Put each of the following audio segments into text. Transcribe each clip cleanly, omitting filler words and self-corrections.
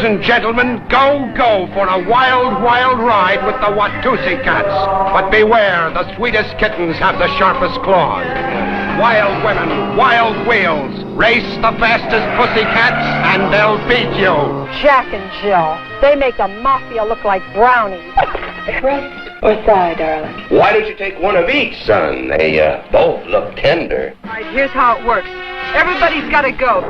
Ladies and gentlemen, go for a wild, wild ride with the Pussycats. But beware, the sweetest kittens have the sharpest claws. Wild women, wild wheels, race the fastest pussycats, and they'll beat you. Jack and Jill, they make the mafia look like brownies. Breast or thigh, darling? Why don't you take one of each, son? They both look tender. All right, here's how it works. Everybody's got to go.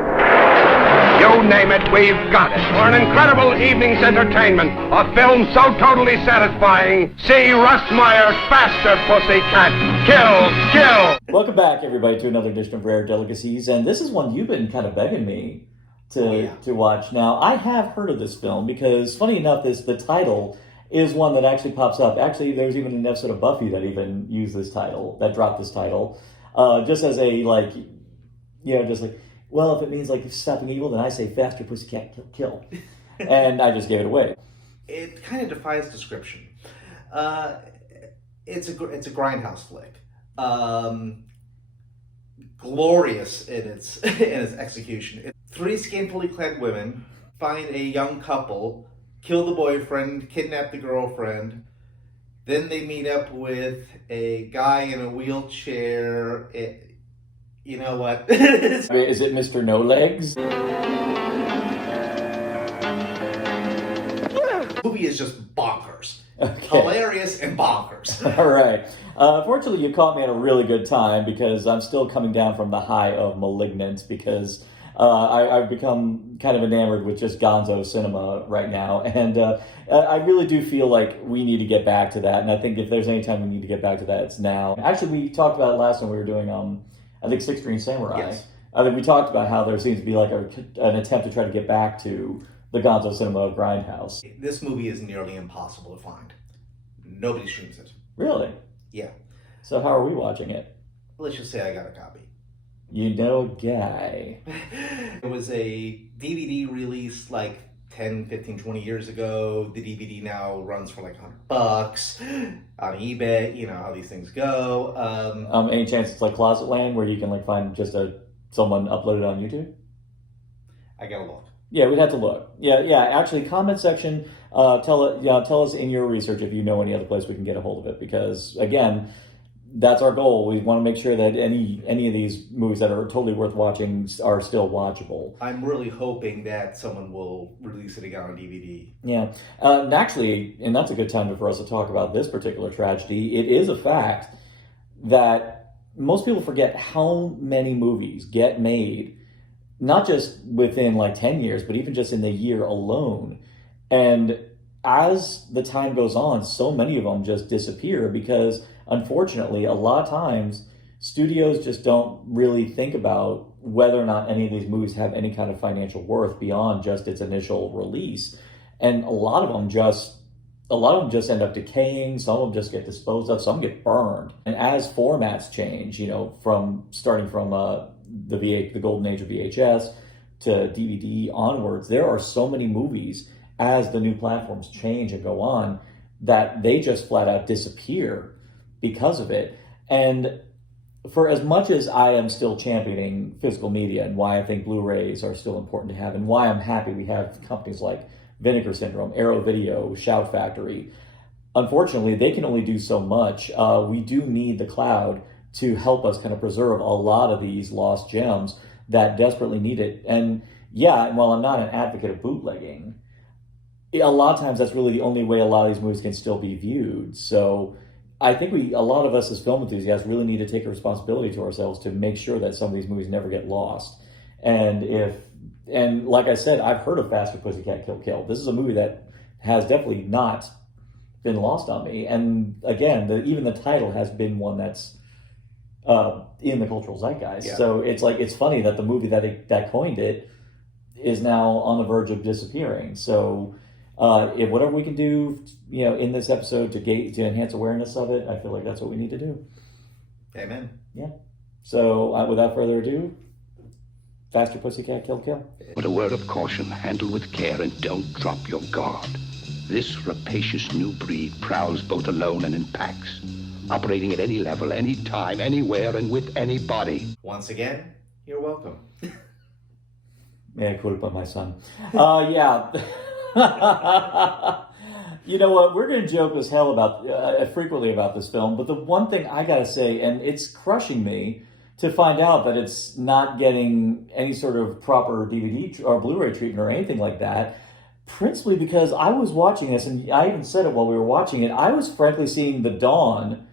You name it, we've got it. For an incredible evening's entertainment, a film so totally satisfying, see Russ Meyer's Faster Pussycat. Kill! Welcome back, everybody, to another edition of Rare Delicacies, and this is one you've been kind of begging me to watch. Now, I have heard of this film because, funny enough, the title is one that actually pops up. Actually, there's even an episode of Buffy that even used this title, that dropped this title, just as a, well, if it means stopping evil, then I say faster pussycat kill. And I just gave it away. It kind of defies description. It's a grindhouse flick. Glorious in its execution. Three scantily clad women find a young couple, kill the boyfriend, kidnap the girlfriend. Then they meet up with a guy in a wheelchair. You know what? Is it Mr. No Legs? The movie is just bonkers. Okay. Hilarious and bonkers. All right. Fortunately, you caught me at a really good time because I'm still coming down from the high of Malignant because I've become kind of enamored with just gonzo cinema right now. And I really do feel like we need to get back to that. And I think if there's any time we need to get back to that, it's now. Actually, we talked about it last time we were doing I think Six Green Samurai. Yes. I think we talked about how there seems to be an attempt to try to get back to the gonzo cinema of Grindhouse. This movie is nearly impossible to find. Nobody streams it. Really? Yeah. So how are we watching it? Let's just say I got a copy. You know a guy. It was a DVD release 10, 15, 20 years ago. The DVD now runs for $100 on eBay. You know how these things go. Any chance it's Closet Land where you can find just someone uploaded on YouTube? I gotta look. Yeah, we'd have to look. Yeah. Actually, comment section. Tell us in your research if you know any other place we can get a hold of it. Because again, that's our goal. We want to make sure that any of these movies that are totally worth watching are still watchable. I'm really hoping that someone will release it again on DVD. Yeah. And actually, and that's a good time for us to talk about this particular tragedy. It is a fact that most people forget how many movies get made, not just within 10 years, but even just in the year alone. And as the time goes on, so many of them just disappear because, unfortunately, a lot of times studios just don't really think about whether or not any of these movies have any kind of financial worth beyond just its initial release. And a lot of them just end up decaying. Some of them just get disposed of. Some get burned. And as formats change, starting from the golden age of VHS to DVD onwards, there are so many movies as the new platforms change and go on that they just flat out disappear because of it. And for as much as I am still championing physical media and why I think Blu-rays are still important to have and why I'm happy we have companies like Vinegar Syndrome, Arrow Video, Shout Factory, unfortunately, they can only do so much. We do need the cloud to help us kind of preserve a lot of these lost gems that desperately need it. And yeah, while I'm not an advocate of bootlegging, a lot of times that's really the only way a lot of these movies can still be viewed. So I think a lot of us as film enthusiasts really need to take a responsibility to ourselves to make sure that some of these movies never get lost. And like I said, I've heard of Faster Pussycat Kill. This is a movie that has definitely not been lost on me. And again, even the title has been one that's in the cultural zeitgeist. Yeah. So it's funny that the movie that coined it is now on the verge of disappearing. So if whatever we can do, in this episode to enhance awareness of it, I feel like that's what we need to do. Amen. Yeah. So without further ado, Faster Pussycat Kill. But a word of caution, handle with care and don't drop your guard. This rapacious new breed prowls both alone and in packs, operating at any level, any time, anywhere, and with anybody. Once again, you're welcome. Yeah, quoted by my son. Yeah. You know what? We're going to joke as hell frequently about this film, but the one thing I got to say, and it's crushing me to find out that it's not getting any sort of proper DVD or Blu-ray treatment or anything like that, principally because I was watching this, and I even said it while we were watching it, I was frankly seeing the dawn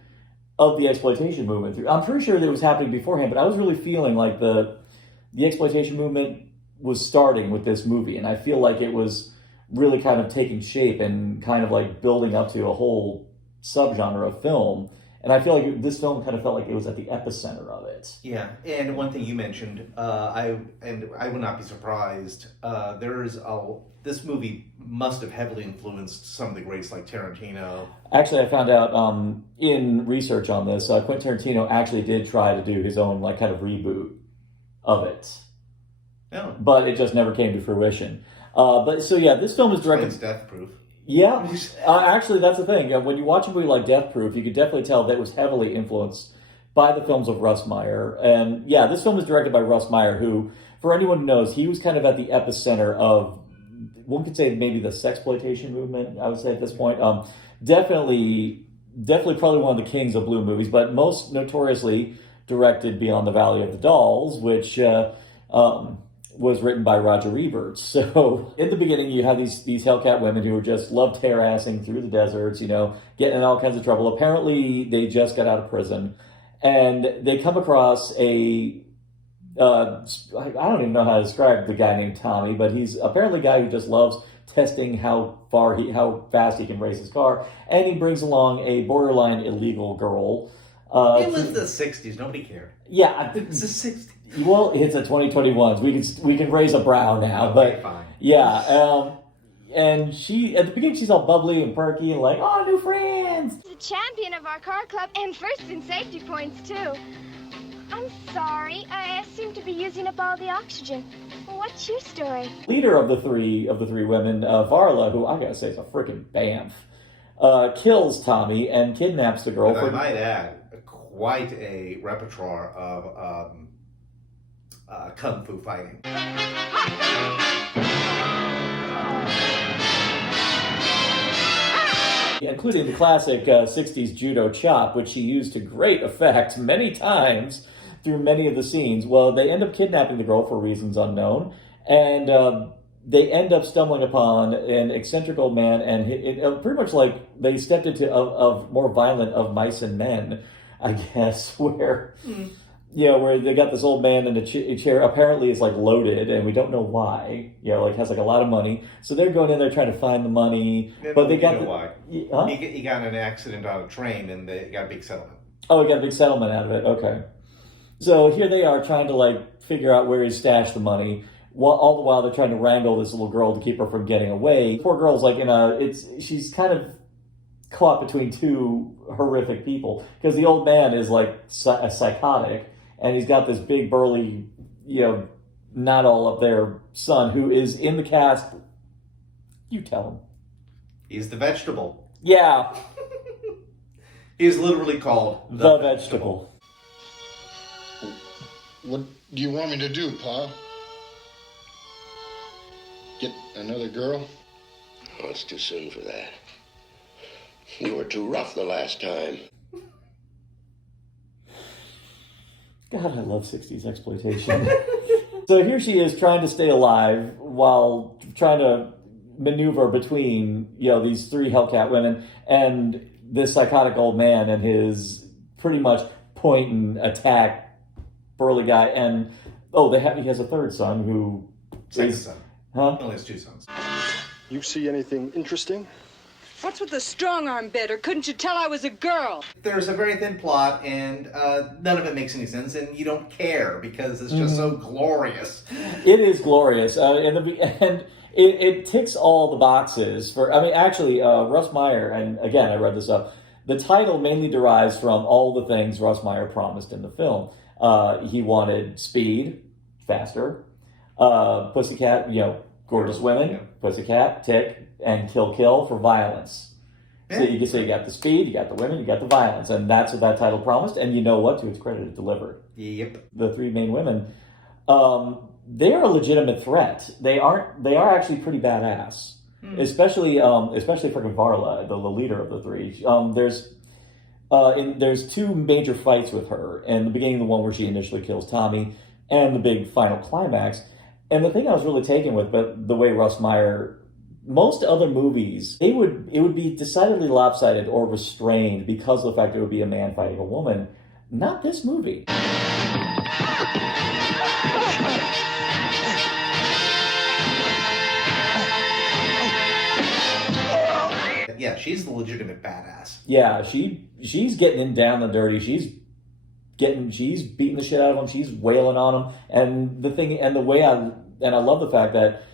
of the exploitation movement. I'm pretty sure that it was happening beforehand, but I was really feeling like the exploitation movement was starting with this movie, and I feel like it was really kind of taking shape and kind of like building up to a whole subgenre of film. And I feel like this film kind of felt like it was at the epicenter of it. Yeah, and one thing you mentioned, I would not be surprised. This movie must have heavily influenced some of the greats like Tarantino. Actually, I found out in research on this, Quentin Tarantino actually did try to do his own like kind of reboot of it. Oh. But it just never came to fruition. But so yeah, this film is directed. It's Death Proof. Yeah, actually, that's the thing. When you watch a movie like Death Proof, you could definitely tell that it was heavily influenced by the films of Russ Meyer. And yeah, this film is directed by Russ Meyer, who, for anyone who knows, he was kind of at the epicenter of, one could say maybe the sexploitation movement, I would say at this point. Definitely probably one of the kings of blue movies, but most notoriously directed Beyond the Valley of the Dolls, which was written by Roger Ebert. So in the beginning, you have these Hellcat women who just love tear-assing through the deserts, getting in all kinds of trouble. Apparently, they just got out of prison, and they come across I don't even know how to describe the guy named Tommy, but he's apparently a guy who just loves testing how fast he can race his car, and he brings along a borderline illegal girl. It was the 60s. Nobody cared. Yeah. It's the 60s. Well, it's a 2021. We can raise a brow now, okay, but fine. Yeah. And she at the beginning she's all bubbly and perky and like, oh, new friends. The champion of our car club and first in safety points too. I'm sorry, I seem to be using up all the oxygen. What's your story? Leader of the three women, Varla, who I gotta say is a freaking bamf, kills Tommy and kidnaps the girl. And I might add, quite a repertoire of kung fu fighting. Including the classic 60s judo chop, which she used to great effect many times through many of the scenes. Well, they end up kidnapping the girl for reasons unknown, and they end up stumbling upon an eccentric old man, and pretty much like they stepped into a more violent of mice and men, I guess, where... where they got this old man in a chair, apparently is like loaded, and we don't know why. Like has like a lot of money, so they're going in there trying to find the money. But they got why? Huh? He got in an accident on a train, and they got a big settlement. Oh, he got a big settlement out of it. Okay, so here they are trying to like figure out where he stashed the money. All the while they're trying to wrangle this little girl to keep her from getting away. Poor girl's like she's kind of caught between two horrific people because the old man is like a psychotic. And he's got this big, burly, not all up there son who is in the cast. You tell him. He's the vegetable. Yeah. He's literally called the vegetable. What do you want me to do, Pa? Get another girl? Oh, it's too soon for that. You were too rough the last time. God, I love 60s exploitation. So here she is trying to stay alive while trying to maneuver between, these three Hellcat women and this psychotic old man and his pretty much point and attack burly guy. And, he has a third son who Second is... son. Huh? He only has two sons. You see anything interesting? What's with the strong-arm bit, or couldn't you tell I was a girl? There's a very thin plot, and none of it makes any sense, and you don't care because it's just so glorious. It is glorious, and it ticks all the boxes for. I mean, actually, Russ Meyer, and again, I read this up. The title mainly derives from all the things Russ Meyer promised in the film. He wanted speed, faster, Pussycat, gorgeous women, Yeah. Pussycat, tick, and kill for violence. So you can say you got the speed, you got the women, you got the violence, and that's what that title promised. And you know what? To its credit, it delivered. Yep. The three main women. they're a legitimate threat. They are actually pretty badass. Especially freaking Varla, the leader of the three. There's two major fights with her, and the beginning, the one where she initially kills Tommy, and the big final climax. And the thing I was really taken with, but the way Russ Meyer, most other movies, it would be decidedly lopsided or restrained because of the fact it would be a man fighting a woman. Not this movie. Yeah, she's the legitimate badass. Yeah, she's getting in down the dirty. She's beating the shit out of him. She's wailing on him. And I love the fact that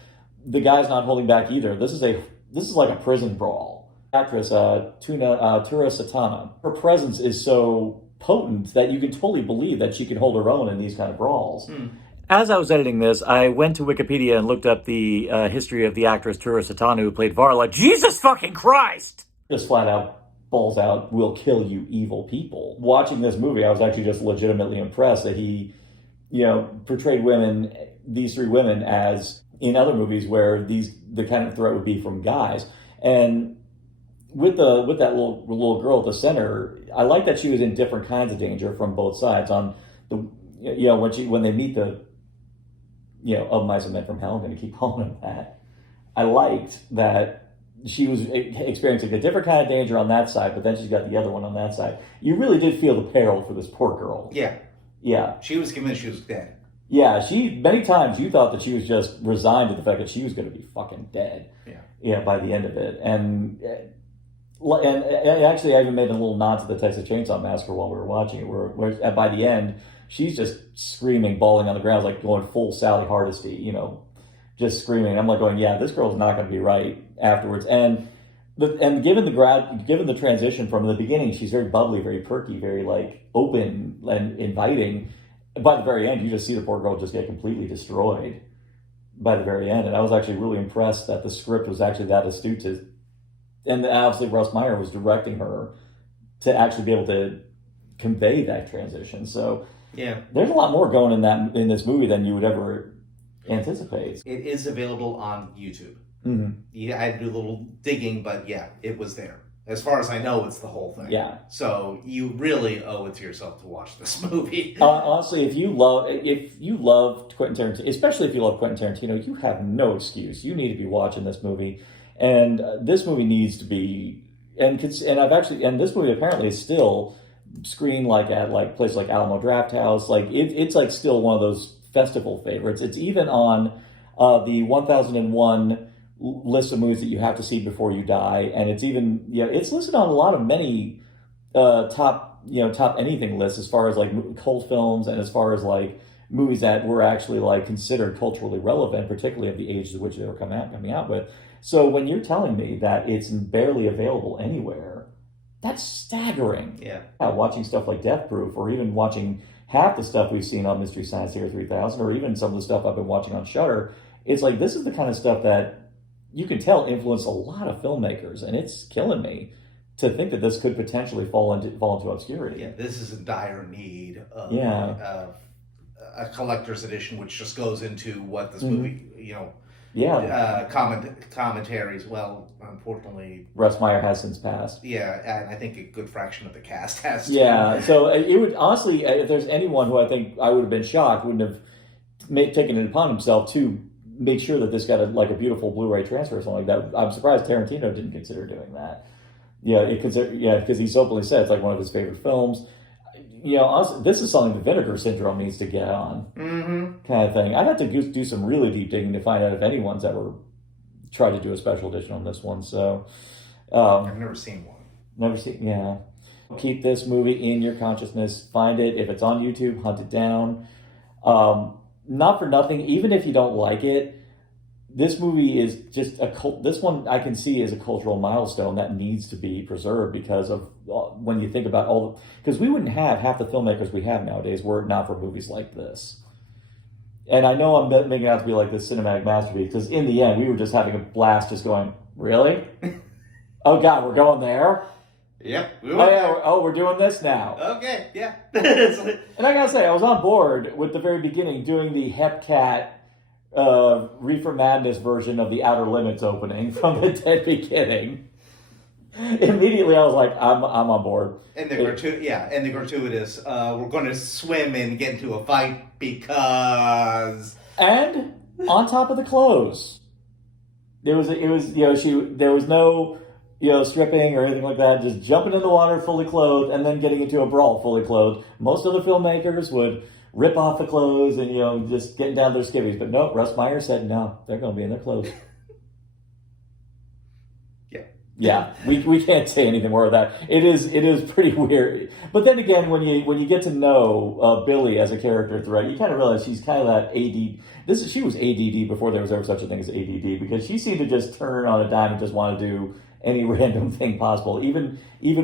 the guy's not holding back either. This is like a prison brawl. Actress Tura Satana. Her presence is so potent that you can totally believe that she can hold her own in these kind of brawls. As I was editing this, I went to Wikipedia and looked up the history of the actress Tura Satana, who played Varla. Jesus fucking Christ! Just flat out, balls out, will kill you evil people. Watching this movie, I was actually just legitimately impressed that he, portrayed these three women, as in other movies where the kind of threat would be from guys. And with that little girl at the center, I like that she was in different kinds of danger from both sides. On the when they meet the of Mice and Men from Hell, I'm going to keep calling him that. I liked that she was experiencing a different kind of danger on that side, but then she's got the other one on that side. You really did feel the peril for this poor girl. Yeah. Yeah. She was convinced she was dead. Yeah, many times you thought that she was just resigned to the fact that she was going to be fucking dead. Yeah. Yeah, by the end of it. And actually, I even made a little nod to the Texas Chainsaw Massacre while we were watching it, where by the end, she's just screaming, bawling on the ground, like going full Sally Hardesty, just screaming. I'm like going, yeah, this girl's not going to be right afterwards. And given the transition from the beginning, she's very bubbly, very perky, very like open and inviting. By the very end, you just see the poor girl just get completely destroyed by the very end. And I was actually really impressed that the script was actually that astute and obviously Russ Meyer was directing her to actually be able to convey that transition. So yeah, there's a lot more going in this movie than you would ever anticipate. It is available on YouTube. Mm-hmm. Yeah, I had to do a little digging, but yeah, it was there. As far as I know, it's the whole thing. Yeah. So you really owe it to yourself to watch this movie. Honestly, if you love Quentin Tarantino, especially if you love Quentin Tarantino, you have no excuse. You need to be watching this movie, and this movie needs to be. And this movie apparently is still screened at places like Alamo Drafthouse. Like it's like still one of those festival favorites. It's even on the 1001 list of movies that you have to see before you die, and it's even it's listed on a lot of many top anything lists as far as like cult films and as far as like movies that were actually like considered culturally relevant, particularly of the age to which they were coming out with. So when you're telling me that it's barely available anywhere, that's staggering. Yeah. Watching stuff like Death Proof, or even watching half the stuff we've seen on Mystery Science Theater 3000, or even some of the stuff I've been watching on Shudder, it's like this is the kind of stuff that you can tell influenced a lot of filmmakers, and it's killing me to think that this could potentially fall into obscurity. Yeah, this is in dire need of a collector's edition, which just goes into what this movie, commentaries. Well, unfortunately, Russ Meyer has since passed. Yeah, and I think a good fraction of the cast has. Yeah, so it would honestly, if there's anyone who I think I would have been shocked, wouldn't have taken it upon himself to make sure that this got a beautiful Blu-ray transfer or something like that. I'm surprised Tarantino didn't consider doing that. Because he's openly said it's like one of his favorite films. Honestly, this is something the Vinegar Syndrome needs to get on, kind of thing. I'd have to do some really deep digging to find out if anyone's ever tried to do a special edition on this one. So, I've never seen one. Never seen, yeah. Keep this movie in your consciousness. Find it. If it's on YouTube, hunt it down. Not for nothing, even if you don't like it, this movie is just this one I can see as a cultural milestone that needs to be preserved because of when you think about because we wouldn't have half the filmmakers we have nowadays were it not for movies like this. And I know I'm making it out to be like this cinematic masterpiece, because in the end we were just having a blast just going, really? Oh God, we're going there? Yep. We're doing this now. Okay, yeah. And I gotta say, I was on board with the very beginning doing the Hepcat Reefer Madness version of the Outer Limits opening from the dead beginning. Immediately, I was like, I'm on board. And the gratuitous, we're going to swim and get into a fight because... And on top of the clothes. There was no, stripping or anything like that, just jumping in the water fully clothed and then getting into a brawl fully clothed. Most of the filmmakers would rip off the clothes and, just getting down their skivvies. But no, Russ Meyer said, no, they're going to be in their clothes. Yeah, we can't say anything more of that. It is pretty weird. But then again, when you get to know Billy as a character throughout, you kind of realize she's kind of that AD. She was ADD before there was ever such a thing as ADD, because she seemed to just turn on a dime and just want to do any random thing possible, even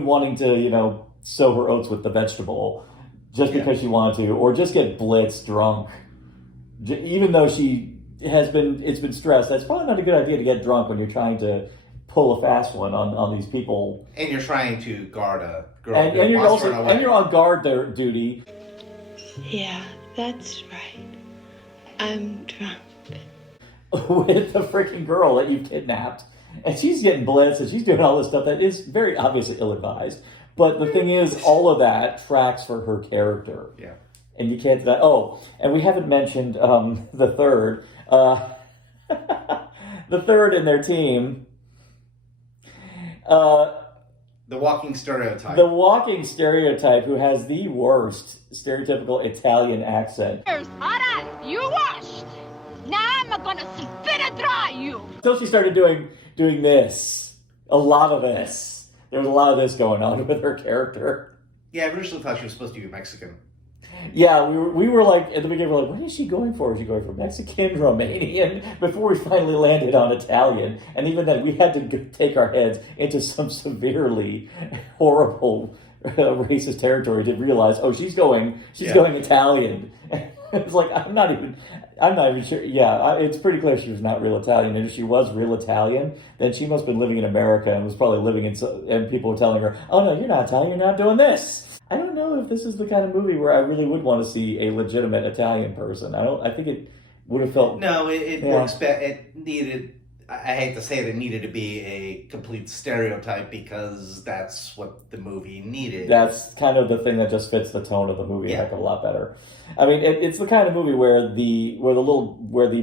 wanting to sow her oats with the vegetable just because she wanted to, or just get blitzed drunk, even though it's been stressed. That's probably not a good idea to get drunk when you're trying to pull a fast one on these people. And you're trying to guard a girl. And you're on guard duty. Yeah, that's right. I'm drunk. With the freaking girl that you kidnapped. And she's getting blitzed and she's doing all this stuff that is very obviously ill-advised. But the thing is, all of that tracks for her character. Yeah. And you can't deny. Oh, and we haven't mentioned the third. The third in their team. The walking stereotype. The walking stereotype, who has the worst stereotypical Italian accent. All right, you washed. Now I'm gonna spit it dry you. Until she started doing this. A lot of this. There was a lot of this going on with her character. Yeah, I originally thought she was supposed to be Mexican. Yeah, we were like, at the beginning, we're like, what is she going for? Is she going for Mexican, Romanian? Before we finally landed on Italian. And even then, we had to take our heads into some severely horrible racist territory to realize, she's going Italian. It's like, I'm not even sure. Yeah, it's pretty clear she was not real Italian. And if she was real Italian, then she must have been living in America and was probably living and people were telling her, oh no, you're not Italian, you're not doing this. I don't know if this is the kind of movie where I really would want to see a legitimate Italian person. I think it would have felt... No, it works better. It needed... I hate to say it needed to be a complete stereotype because that's what the movie needed. That's kind of the thing that just fits the tone of the movie a heck of a lot better. I mean, it's the kind of movie where the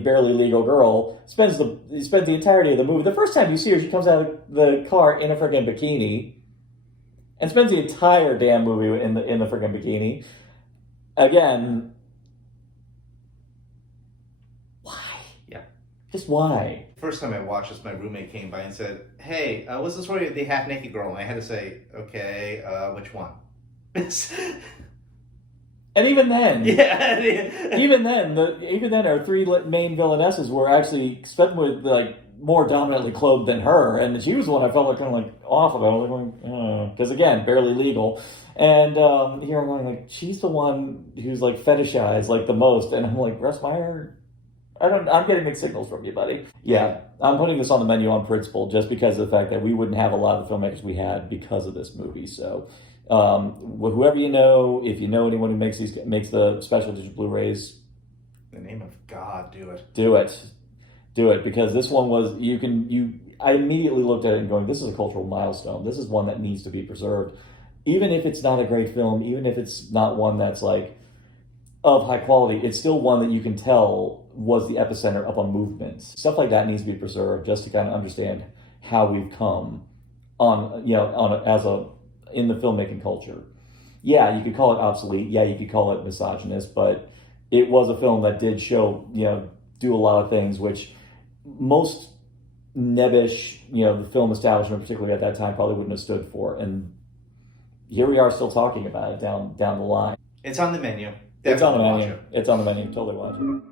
barely legal girl spends the entirety of the movie. The first time you see her, she comes out of the car in a freaking bikini. And spends the entire damn movie in the freaking bikini. Again, why? Yeah. Just why? First time I watched this, my roommate came by and said, hey, what's the story of the half-naked girl? And I had to say, okay, which one? And even then, even then, our three main villainesses were actually spent with more dominantly clothed than her, and she was the one I felt kind of off of it. I was going, because again, barely legal. And here I'm going she's the one who's fetishized the most, and I'm like, Russ Meyer, I'm getting mixed signals from you, buddy. Yeah, I'm putting this on the menu on principle, just because of the fact that we wouldn't have a lot of the filmmakers we had because of this movie. So, whoever you know, if you know anyone who makes the special edition Blu-rays, in the name of God, do it. Do it, because this one was, I immediately looked at it and going, this is a cultural milestone. This is one that needs to be preserved. Even if it's not a great film, even if it's not one that's of high quality, it's still one that you can tell was the epicenter of a movement. Stuff like that needs to be preserved just to kind of understand how we've come in the filmmaking culture. Yeah, you could call it obsolete. Yeah, you could call it misogynist, but it was a film that did show, do a lot of things which most nebbish, the film establishment, particularly at that time, probably wouldn't have stood for. And here we are still talking about it down the line. It's on the menu. It's on the menu. Totally watch it.